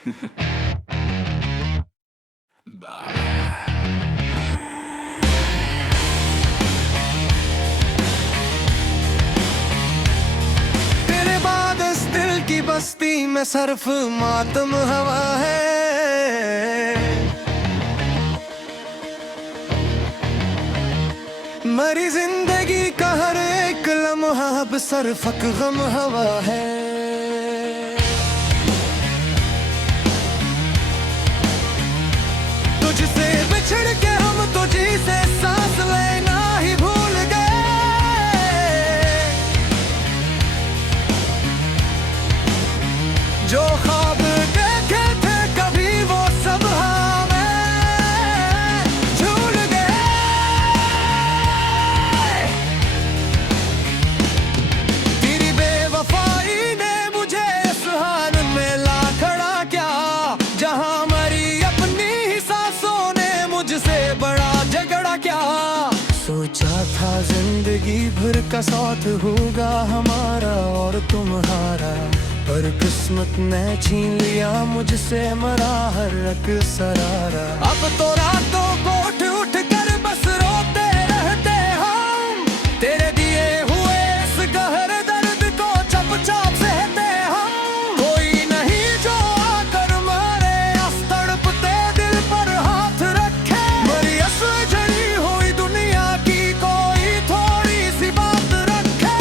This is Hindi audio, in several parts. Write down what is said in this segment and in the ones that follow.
तेरे बाद इस दिल की बस्ती में सर्फ मातम हवा है। मरी जिंदगी का हर एक लम्हा अब सरफक गम हवा है। तुझसे बिछड़ के हम तुझी से सांस लेना ही भूल गए। जो ख्वाब देखे थे कभी वो सब हमें झूल गए। तेरी बेवफाई ने मुझे इस हाल में ला खड़ा क्या, जहां मरी अपनी ही सांसों ने मुझसे बड़ा झगड़ा क्या। सोचा था जिंदगी भर का साथ होगा हमारा और तुम्हारा, पर किस्मत ने छीन लिया मुझसे मरा हर एक सरारा। अब तो रातों को उठ उठ कर बस रोते रहते हम, तेरे दिए हुए इस गहरे दर्द को चुपचाप सहते हम। कोई नहीं जो आकर मारे इस तड़पते दिल पर हाथ रखे। मरी असर झड़ी हुई दुनिया की कोई थोड़ी सी बात रखे।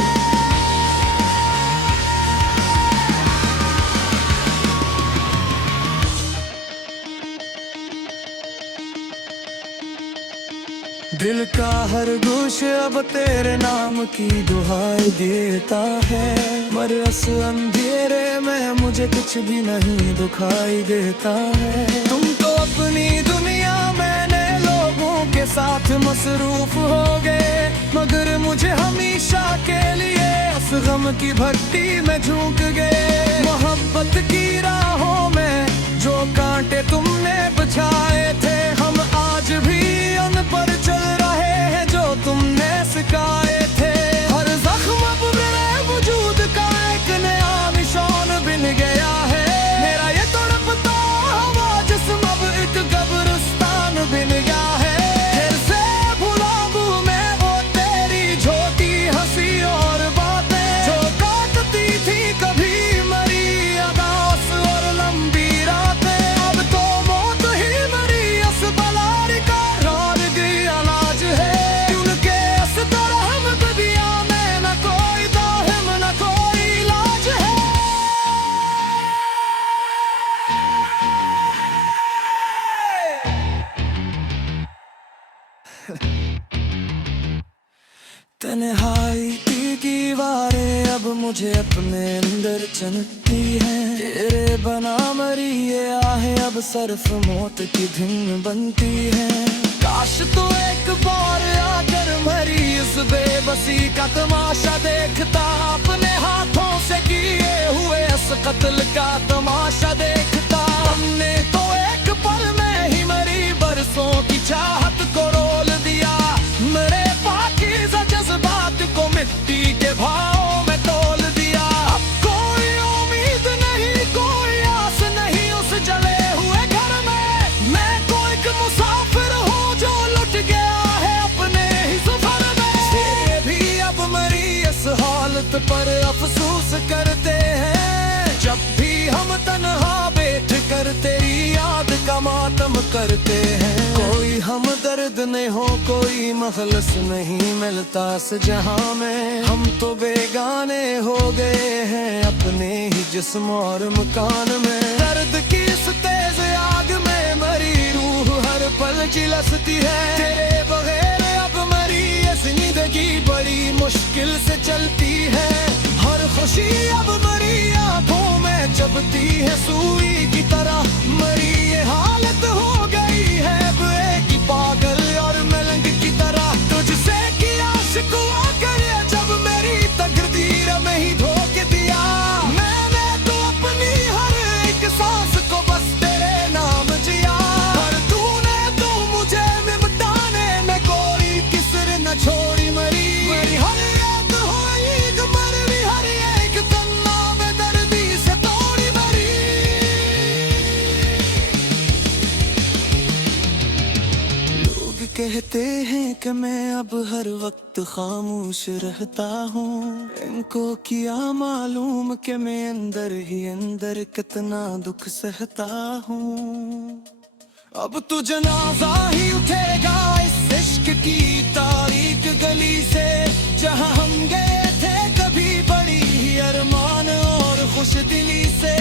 दिल का हर गोश अब तेरे नाम की दुहाई देता है। मरस अंधेरे में मुझे कुछ भी नहीं दिखाई देता है। तुम तो अपनी दुनिया मैंने लोगों के साथ मसरूफ हो गए, मगर मुझे हमेशा के लिए उस गम की भट्टी में झोंक गए। मोहब्बत की राहों में जो कांटे तुमने बिछाए थे, हम आज भी उन पर चल रहे हैं जो तुमने सिखाए थे। हर जख्म अब मेरे वजूद का एक नया निशान बन गया है। मेरा ये तड़पता हवा जिस्म अब एक कब्रिस्तान बन गया है। फिर से भुलाऊं मैं वो तेरी झोटी हंसी और बातें जो काटती थी कभी मरी अदास और लंबी रातें। अब तो मौत ही मरी इस बलारी का रारगी इलाज है। उनके इस तरह बदिया में न कोई दाहिम न कोई इलाज है। तन्हाई की दीवारें अब मुझे अपने अंदर चुनती हैं। तेरे बना मरी ये आहें अब सरफ मौत की धुन बनती हैं। काश तो एक बार आकर मरी इस बेबसी का तमाशा देखता, अपने हाथों से किए हुए इस कत्ल का तमाशा देखता। हमने तो एक पल में ही मरी बरसों की चाहत को रोल दिया। मेरे पाकीज़ा जज्बात को मिट्टी के भाव में तोल दिया। अब कोई उम्मीद नहीं कोई आस नहीं उस जले हुए घर में। मैं तो एक मुसाफिर हूँ जो लुट गया है अपने ही सफर में। ये भी अब मरी इस हालत पर अफसोस करते हैं, जब भी हम तन्हा बैठ कर तेरी याद का मातम करते हैं। कोई हम दर्द नहीं हो कोई मखलस नहीं मिलता इस जहां में। हम तो बेगाने हो गए हैं अपने ही जिस्म और मकान में। दर्द की इस तेज आग में मरी रूह हर पल झिलसती है। तेरे बगैर अब मरी ये जिंदगी बड़ी मुश्किल से चलती है। हर खुशी अब मरी आंखों में चुभती है सुई की तरह। मरी ये हालत हो गई है अब एक पागल और मलंग की तरह। तुझसे की आशिक हुआ करे जब मेरी तकदीर में ही धोखे दिया। मैंने तो अपनी हर एक सांस को बस तेरे नाम जिया। पर तूने तो मुझे मिटाने में कोई किसर न छोड़ी। मरी हर एक हुई मरी हर एक तन्ना में दर्दी से तोड़ी मरी। हर वक्त खामोश रहता हूँ। इनको क्या मालूम कि मैं अंदर ही अंदर कितना दुख सहता हूँ। अब तो जनाजा ही उठेगा इस इश्क की तारीक गली से, जहाँ हम गए थे कभी बड़ी ही अरमान और खुश दिली से।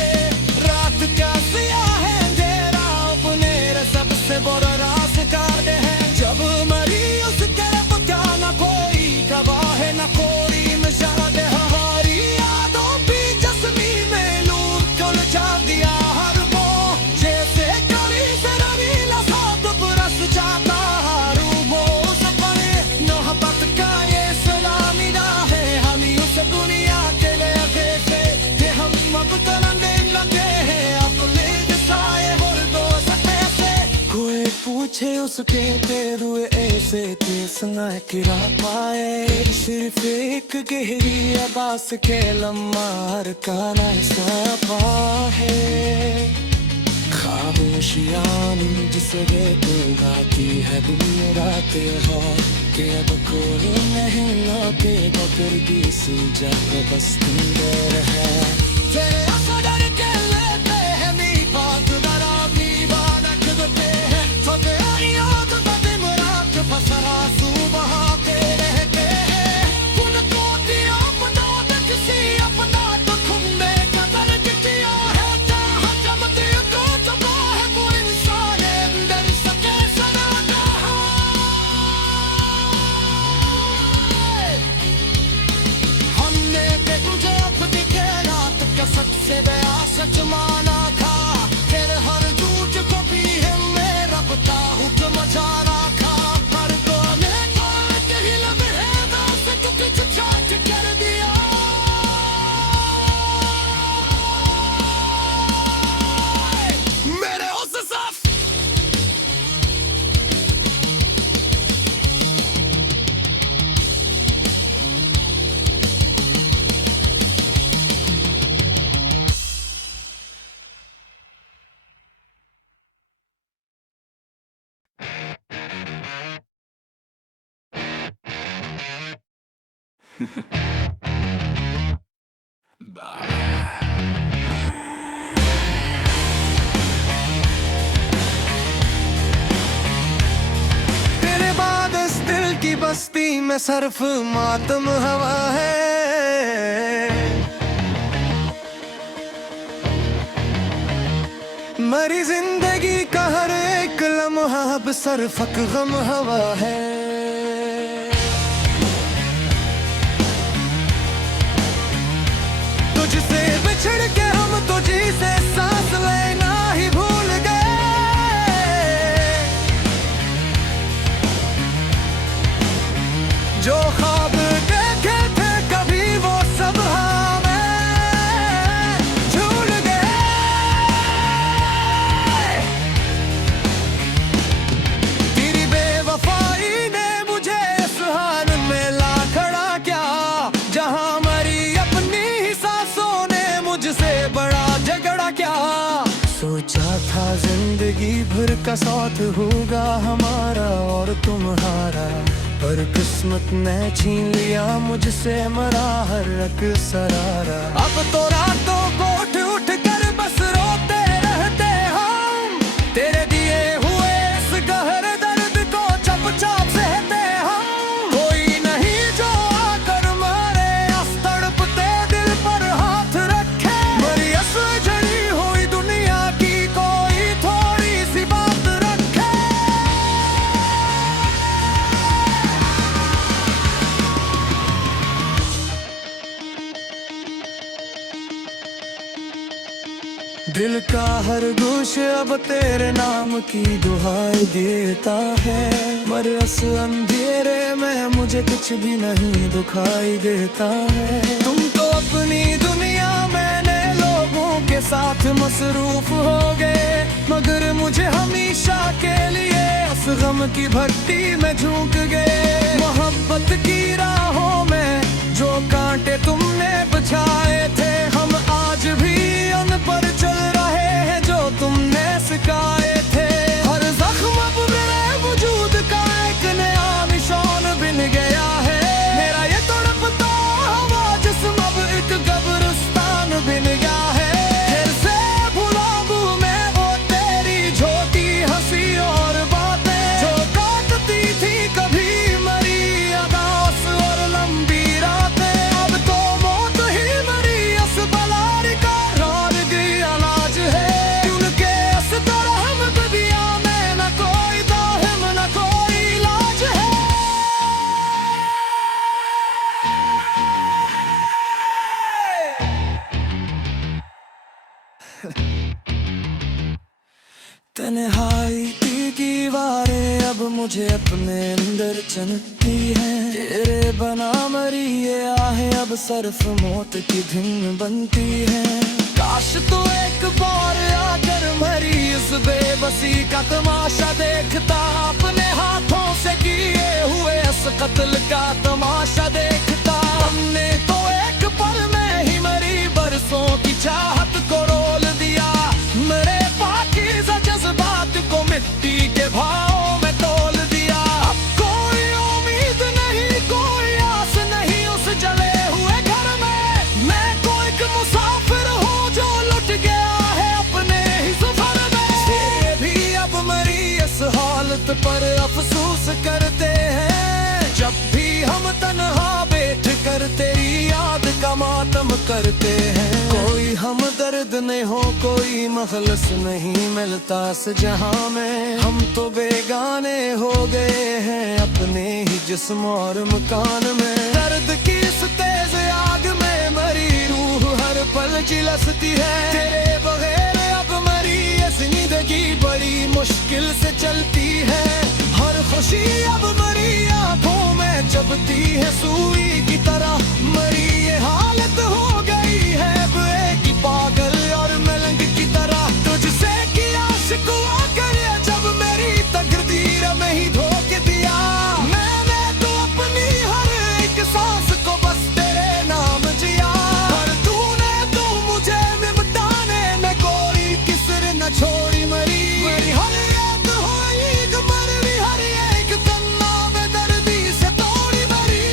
रात क्या सियाह है अंधेरा अपने सबसे बड़ा रास्तार है। जब मरी उस तरफ क्या न कोई गवाह है न कोई निशान। हमारी यादों की जस्मी में लूट कर जा दिया हर वो, जैसे कली से रवीला साथ बरस जाता हर वो। सपने मोहब्बत का ये सलामी है, हम उस दुनिया के लेके थे हम अब तरंगे लगे हैं अपने साए और दोस्त से। कोई पूछे उसके तेरे ऐसे सुना किरा पाए, सिर्फ एक गहरी आवाज के लम्हार का नासा है। खामोशियां जिसे तू गाती है दिन रातें हो कि अब कोई नहीं लौटेगा फिर भी सूझा बस तुम देर है। तेरे असर के लेते हैं मी बात दरा दीवाना खुदते हैं थोड़े याद बदे मरात फसरा सुबह के रहते हैं। उनको दिया अपना किसी अपना तो खुंबे कदर किया है। जहाँ जमते को जमा है वो इंसान अंदर सके सनाता है। हमने तुझे अपनी रात का सबसे बड़ा सच माना था, फिर हर झूठ को भी है मेरा पता हुक्म जाना था। हर कोने कोने हिल बहेदा से कुछ चाट कर दिया। मेरे उस साथ तेरे बाद इस दिल की बस्ती में सिर्फ मातम हवा है। मरी जिंदगी का हर एक लम्हा अब सिर्फ गम हवा है। तुझसे बिछड़ के हम तुझी से सांस लेना ही भूल गए। जो ख्वाब देखे थे कभी वो सब हमें झूल गए। तेरी बेवफाई ने मुझे इस हाल में ला खड़ा क्या, जहां मरी अपनी ही सांसों ने मुझसे बड़ा झगड़ा क्या। सोचा था जिंदगी भर का साथ होगा हमारा और तुम्हारा, पर किस्मत ने छीन लिया मुझसे मरा हर एक सरारा। अब तो रातों को उठ कर बस रोते रहते हम, तेरे दिए हुए इस गहरे दर्द को चुपचाप सहते हम। कोई नहीं जो आकर मारे इस तड़पते दिल पर हाथ रखे। मरी असर झड़ी हुई दुनिया की कोई थोड़ी सी बात रखे। दिल का हर गोश अब तेरे नाम की दुहाई देता है। मरस अंधेरे में मुझे कुछ भी नहीं दिखाई देता है। तुम तो अपनी दुनिया में नए लोगों के साथ मसरूफ हो गए, मगर मुझे हमेशा के लिए उस गम की भट्टी में झोंक गए। मोहब्बत की राहों में जो कांटे तुमने बिछाए थे, हम आज भी उन पर चल रहे हैं जो तुमने सिखाए थे। हर जख्म अब मेरे वजूद का एक नया निशान बन गया। तन्हाई की दीवारें अब मुझे अपने अंदर चलती हैं। तेरे बना मरी ये आहें अब सरफ मौत की धुन बनती हैं। काश तो एक बार आकर मरी इस बेबसी का तमाशा देखता, अपने हाथों से किए हुए इस कत्ल का तमाशा देखता। हमने तो एक पल में ही मरी बरसों की चाहत को रोल दिया, मेरे पाकीज़ा जज्बात को मिट्टी के भाव में तोल दिया। अब कोई उम्मीद नहीं, कोई आस नहीं उस जले हुए घर में। मैं कोई एक मुसाफिर हूँ जो लुट गया है अपने ही सफर में। तेरे भी अब मरी इस हालत पर अफसोस करते हैं, जब भी हम तन्हा बैठ कर तेरी याद का मातम करते हैं। कोई हम दर्द नहीं हो, कोई मखलस नहीं मिलता इस जहां में। हम तो बेगाने हो गए हैं अपने ही जिस्म और मकान में। दर्द की इस तेज आग में मरी रूह हर पल झुलसती है। तेरे बगैर अब मरी ये जिंदगी बड़ी मुश्किल से चलती है। हर खुशी अब मरी आंखों में चुभती है सुई की तरह। मरी ये हालत हो गई है की पागल और मलंग की तरह। तुझसे किया शिकवा कर जब मेरी तकदीर में ही धोखे दिया। मैंने तो अपनी हर एक सांस को बस तेरे नाम जिया, पर तूने तो मुझे मिटाने न कोई किसर न छोड़ी। मरी हर एक होई मरी हर एक तन्ना बेदर्दी से तोड़ी मरी।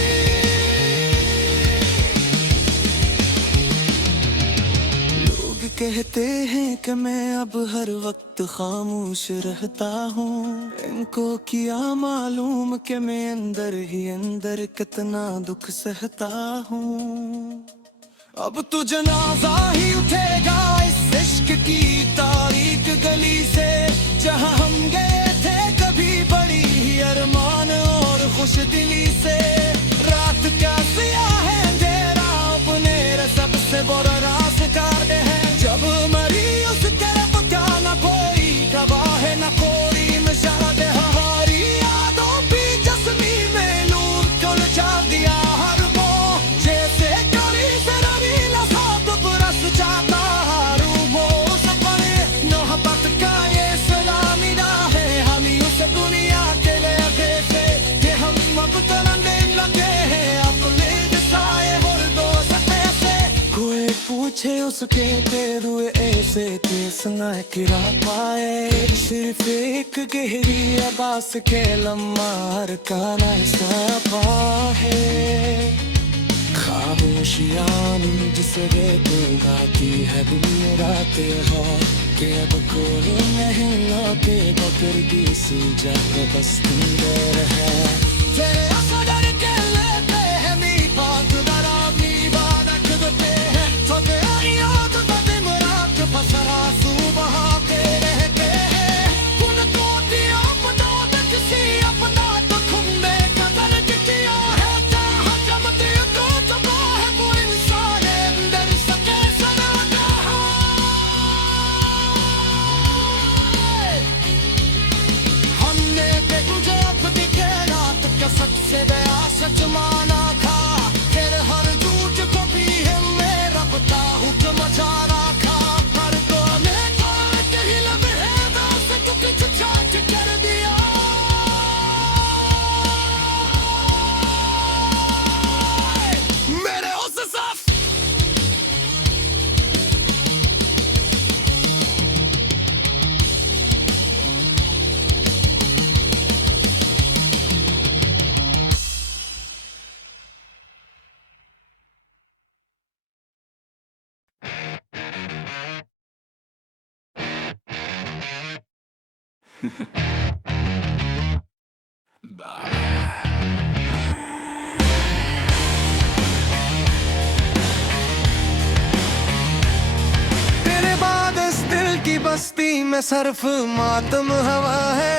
लोग कहते हैं कि मैं अब हर वक्त खामोश रहता हूँ, इनको किया मालूम कि मैं अंदर ही अंदर कितना दुख सहता हूँ। अब तो जनाजा ही उठेगा इस इश्क की तारीक गली से, जहाँ हम गए थे कभी बड़ी ही अरमान और खुश दिली से। रात क्या सियाह है अंधेरा अपने सबसे बड़ा राज करते हैं। जब मरी उस तरफ क्या न कोई गवाह है न कोई निशान। हमारी यादों भी जस्मी में नूर को नचा दिया हर वो, जैसे करी से रंगीला साथ बरस जाता हर वो सपने। मोहब्बत का ये सलामीदा है हम उस दुनिया के लगे थे कि हम अब तलने लगे हैं अपने दिशाए और दो सते से। कोई पूछे उसके तेरे ऐसे केस न गिरा पाए, सिर्फ एक गहरी आवाज के लम्हार का नाइसाफा है। खामोशियां जिसे तू गाती है दिन रातें हो, कि अब कोई नहीं लौटे बकर दी सी जब बस्ती देर है। तेरे असर के लेते हैं मी बात दरा मी बानक दते हैं। तो तेरी याद दिन रात पसरा सुबह के रहते हैं। कुल तो दिया अपना किसी अपना तो खुंबे कदर किया है। जहाँ जमते तो जबा है वो इंसान अंदर सके सना जहाँ। हमने के तुझे अपनी के रात का सच से बया सच माना था। फिर हर झूठ को भी है मेरा पता हुक्म मचा रखा। पर तो हमें तो कहीं लगे है वैसे तू कुछ चाट कर दिया। मेरे उस साफ तेरे बाद इस दिल की बस्ती में सिर्फ मातम हवा है।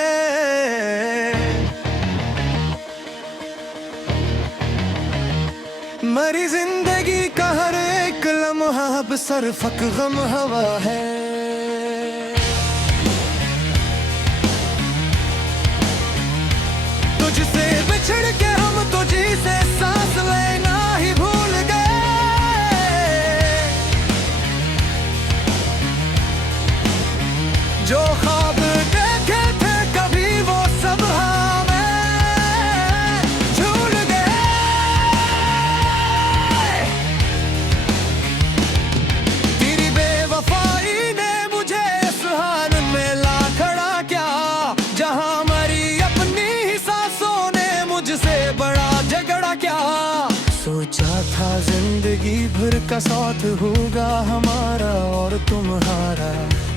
मरी जिंदगी का हर एक लम्हा अब सिर्फ गम हवा है। बिछड़ के हम तो जी से सांस लेना ही भूल गए। जो ख्वाब देखे थे कभी वो सब हमें झूल गए। तेरी बेवफाई ने मुझे इस हाल में ला खड़ा क्या, जहां मरी अपनी ही सांसों ने मुझसे बड़ा झगड़ा क्या। सोचा था जिंदगी भर का साथ होगा हमारा और तुम्हारा,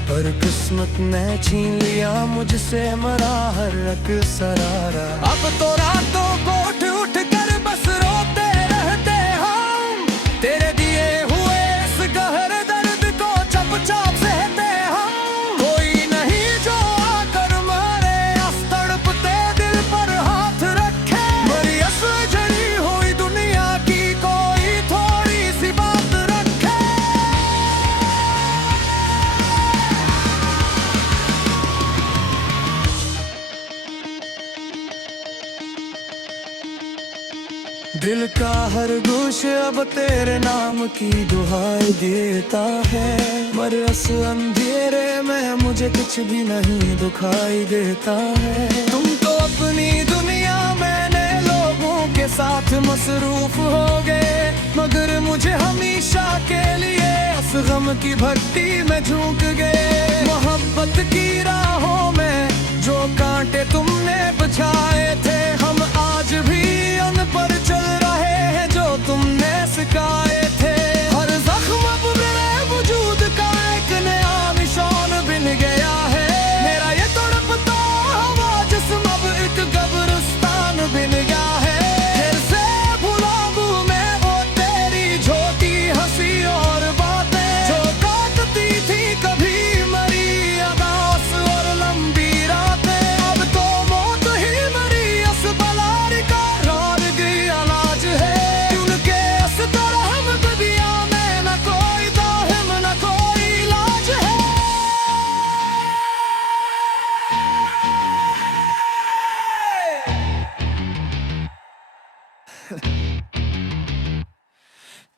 पर किस्मत ने छीन लिया मुझसे मरा हर एक सरारा। अब तो रातों को उठ उठ कर बस रोते रहते हम, तेरे दिए हुए इस गहरे दर्द को चुपचाप सहते हम। कोई नहीं जो आकर मारे इस तड़पते दिल पर हाथ रखे, मरी अस जड़ी हुई दुनिया की कोई थोड़ी सी बात रखे। दिल का हर गोश अब तेरे नाम की दुहाई देता है, मरस अंधेरे में मुझे कुछ भी नहीं दुखाई देता है। तुम तो अपनी दुनिया मैंने लोगों के साथ मसरूफ हो गए, मगर मुझे हमेशा के लिए उस गम की भट्टी में झोंक गए। मोहब्बत की राहों में जो कांटे तुमने बिछाए थे, हम आज भी उन पर चल रहे हैं जो तुमने सिखाए थे। हर जख्म अब मेरे वजूद का एक नया निशान बन गया है, मेरा ये तड़पता हुआ जिस्म अब एक कब्रिस्तान बन गया है। फिर से भुला दूं मैं वो तेरी झोटी हंसी और बातें जो काटती थी कभी मरी अदास और लंबी रातें। अब तो मौत ही मरी इस बलारी का रार गई इलाज है, क्योंकि इस तरह हम दुनिया में न कोई दाहिम न कोई इलाज है।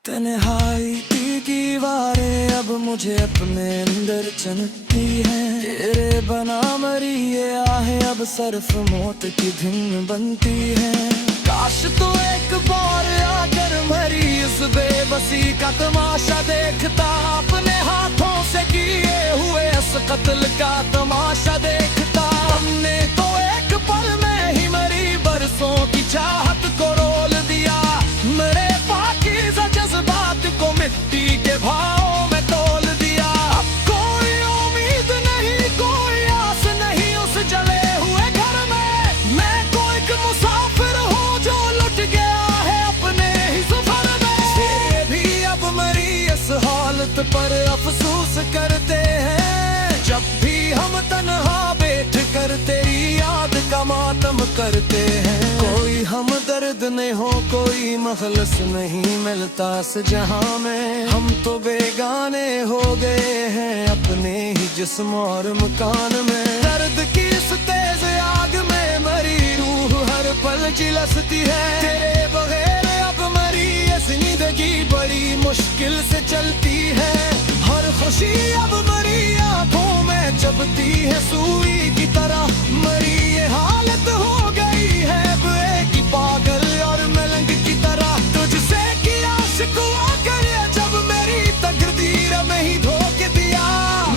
तन्हाई की दीवारें अब मुझे अपने अंदर चुनती हैं, तेरे बना मरी ये आहें अब सिर्फ मौत की धुन बनती हैं। काश तो एक बार आकर मरी इस बेबसी का तमाशा देखता, अपने हाथों से किए हुए इस कत्ल का तमाशा देखता। हमने तो एक पल में ही मरी बरसों की चाहत को रोल दिया, मेरे पाकीज़ा जज्बात को मिट्टी के भाव में तोल दिया। अब कोई उम्मीद नहीं कोई आस नहीं उस जले हुए घर में, मैं कोई एक मुसाफिर हूँ जो लुट गया है अपने ही सफर में। ये भी अब मरी इस हालत पर अफसोस करते हैं, जब भी हम तन्हा बैठ कर तेरी याद का मातम करते हैं। कोई हम दर्द नहीं हो कोई मखलस नहीं मिलता इस जहां में, हम तो बेगाने हो गए हैं अपने ही जिस्म और मकान में। दर्द की इस तेज आग में मरी रूह हर पल झिलसती है, तेरे बगैर अब मरी ये जिंदगी बड़ी मुश्किल से चलती है। हर खुशी अब मरी आंखों में चुभती है सुई की तरह, मरी ये हालत हो गई है अब एक ही पागल और मलंग की तरह। तुझसे किया शिकवा कर जब मेरी तकदीर में ही धोखे दिया,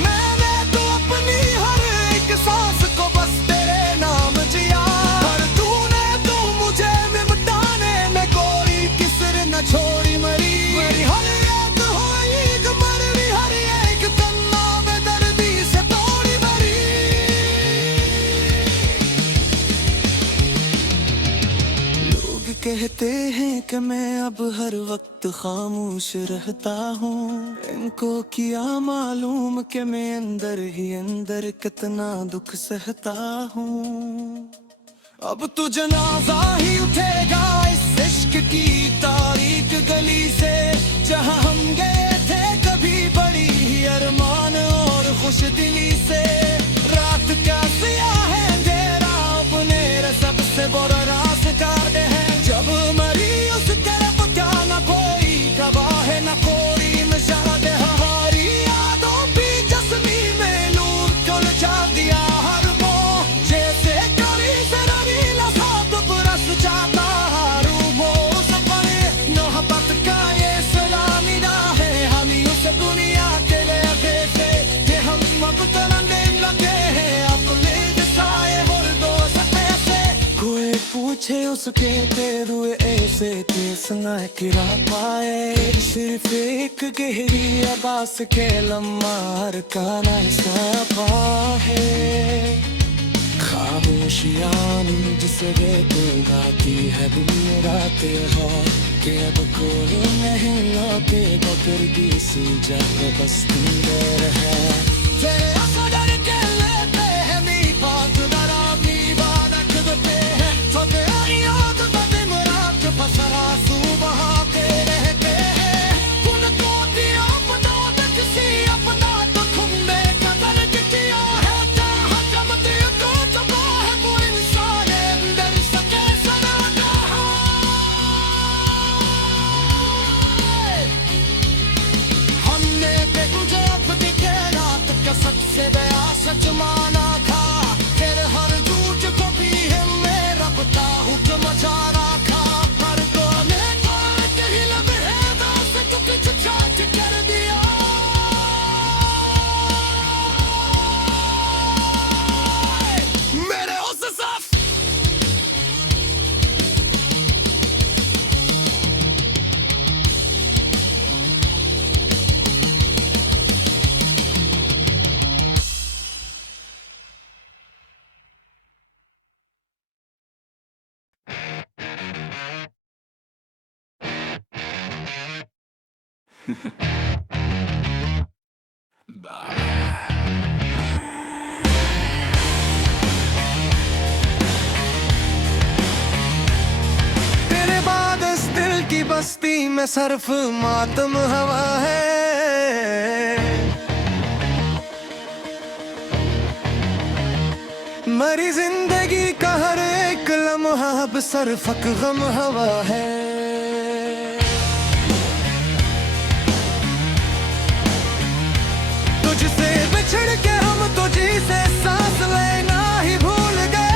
मैंने तो अपनी हर एक सांस को बस तेरे नाम जिया। पर तूने तो मुझे मिटाने में कोई किसर न छोड़ी, मरी हर एक होई मरवी हर एक तन्ना में दर्दी से तोड़ी मरी। लोग कहते हैं कि मैं अब हर वक्त खामोश रहता हूँ, इनको क्या मालूम कि मैं अंदर ही अंदर कितना दुख सहता हूँ। अब तो जनाजा ही उठेगा इस इश्क की तारीक गली से, जहाँ हम गए थे कभी बड़ी ही अरमान और खुश दिली से। रात का सिया है अंधेरा अपने सबसे बड़ा राज़गार मुझे उसके हुए ऐसे के सुना किरा पाए सिर्फ एक गहरी आवाज के लम्हार का नाइसा है खामोशियानी जिसे तो गाती है दुनिया रातें हो कि अब कोई नहीं लौटे बकर दी सी जब बस तुम देर है तेरे असर के लेते हैं मी बात डरावी बाना खुदते हैं तो तेरी याद बदे मुराद पसरा सुबह के रहते हैं उनको दिया अपना किसी अपना तो तुमने कदर किया है जहाँ जमते को जबा है वो इंसान अंदर सके सरागा हमने बेगुजे अपनी के रात का सच से बया सच माना था फिर हर झूठ को भी है मेरा पता हूँ जो मचा रखा हर कोने कोने ही लगे है वैसे तो कुछ चाट कर दिया मेरे उस साफ तेरे बाद इस दिल की बस्ती में सिर्फ मातम हवा है मरी जिंदगी का हर एक लम्हा अब सिर्फ गम हवा है तुझसे बिछड़ के हम तुझी से सांस लेना ही भूल गए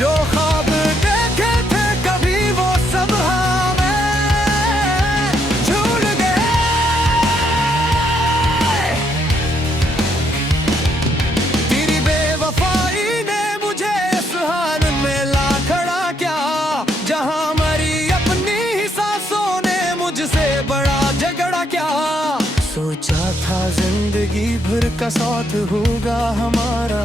जो ख्वाब देखे थे कभी वो सब हमें झूल गए तेरी बेवफाई ने मुझे इस हाल में ला खड़ा क्या जहां मरी अपनी ही सांसों ने मुझसे बड़ा झगड़ा क्या सोचा था जिंदगी भर का साथ होगा हमारा